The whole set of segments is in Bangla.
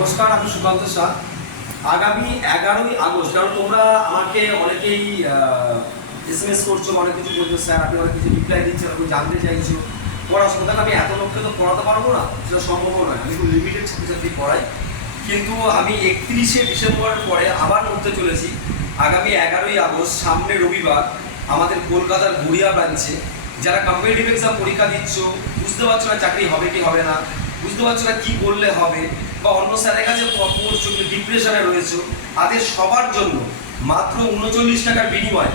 নমস্কার, আমি সুকান্ত শাহ। আগামী 11ই আগস্ট, কারণ তোমরা আমাকে অনেকেই এসএমএস করছো, অনেক কিছু বলছো, স্যার আপনি অনেক কিছু রিপ্লাই দিচ্ছেন, আপনি জানতে চাইছো পড়াশোনা। আমি এত লোককে তো পড়াতে পারবো না, সেটা সম্ভব নয়। আমি খুব লিমিটেড ছাত্রছাত্রী পড়াই, কিন্তু আমি 31শে ডিসেম্বরের পরে আবার করতে চলেছি। আগামী 11ই আগস্ট, সামনে রবিবার, আমাদের কলকাতার গড়িয়া ব্রাঞ্চে যারা কম্পিটিটিভ এক্সাম পরীক্ষা দিচ্ছ, বুঝতে পারছো না চাকরি হবে কি হবে না, বুঝতে পারছো না কী করলে হবে, বা অন্য স্যারের কাছে পড়ছো, ডিপ্রেশনে রয়েছো, তাদের সবার জন্য মাত্র 39 টাকার বিনিময়ে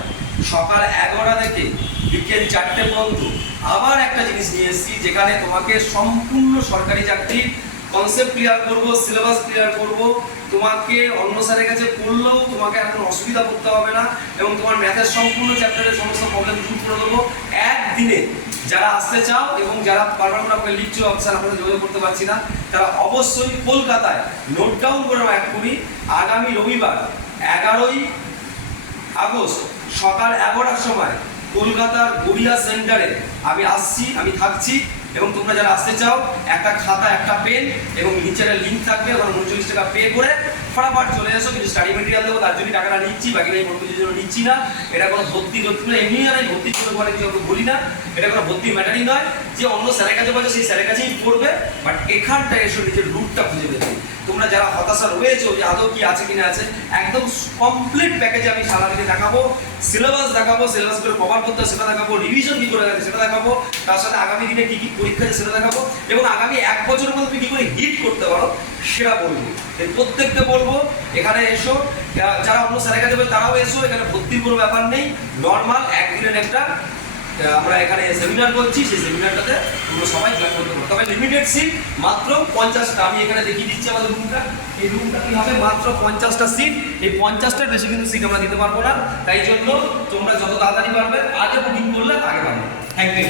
সকাল 11টা থেকে বিকেল 4টে পর্যন্ত আবার একটা জিনিস নিয়ে এসেছি, যেখানে তোমাকে সম্পূর্ণ সরকারি চাকরির কনসেপ্ট ক্লিয়ার করবো, সিলেবাস ক্লিয়ার করবো। তোমাকে অন্য স্যারের কাছে পড়লেও তোমাকে এখন অসুবিধা করতে হবে না, এবং তোমার ম্যাথের সম্পূর্ণ চ্যাপ্টারের সমস্ত প্রবলেম দূর করে দেবো একদিনে। যারা আসতে চাও এবং যারা বারবার আপনাকে লিখছো স্যার আপনাদের যোগাযোগ করতে পারছি না, তারা অবশ্যই কলকাতায় নোট ডাউন করে এক্ষুনি আগামী রবিবার 11ই আগস্ট সকাল 11টার সময় কলকাতার গড়িয়া সেন্টারে আমি আসছি, আমি থাকছি। এবং তোমরা যারা আসতে চাও, একটা খাতা, একটা পেন এবং নিচের লিঙ্ক থাকবে, ওখানে 39 টাকা পে করে ফটাফট চলে এসো। কিছু স্টাডি মেটেরিয়াল দেবো, তার জন্য টাকাটা নিচ্ছি, বাকি এই ভর্তির জন্য নিচ্ছি না। এটা কোনো ভর্তি না, এমনি আর এই ভর্তির জন্য পরে কেউ বলি না, এটা কোনো ভর্তি ম্যাটারই নয়। যে অন্য স্যারের কাছে পাচ্ছে সেই স্যারের কাছেই পড়বে, বাট এখানটা এসে নিজের রুটটা খুঁজে পেতে। তোমরা যারা হতাশা রয়েছো যে আদৌ কি আছে কিনা আছে, একদম কমপ্লিট প্যাকেজে আমি সারাদিনে দেখাবো। সিলেবাস দেখাবো, সিলেবাস করে কভার করতে হয় সেটা দেখাবো, রিভিশন কি করে আছে সেটা দেখাবো, তার সাথে আগামী দিনে কি কি পরীক্ষা আছে সেটা দেখাবো, এবং আগামী 1 বছরের মধ্যে তুমি কি করে হিট করতে পারো সেটা বলবো। এই প্রত্যেককে বলবো এখানে এসো। যারা অন্য স্যারের কাছে তারাও এসো, এখানে ভর্তির কোনো ব্যাপার নেই। নর্মাল একদিনের একটা আমরা এখানে সেমিনার করছি, সেই সেমিনারটাতে তোমরা সবাই জয়েন করতে পারো। তবে লিমিটেড সিট মাত্র 50টা। আমি এখানে দেখিয়ে দিচ্ছি আমাদের রুমটা। এই রুমটা কি হবে, মাত্র 50টা সিট। এই 50টার বেশি কিন্তু সিট আমরা দিতে পারবো না, তাই জন্য তোমরা যত তাড়াতাড়ি পারবে আগে বুকিং করলে আগে পারবে। Thank you.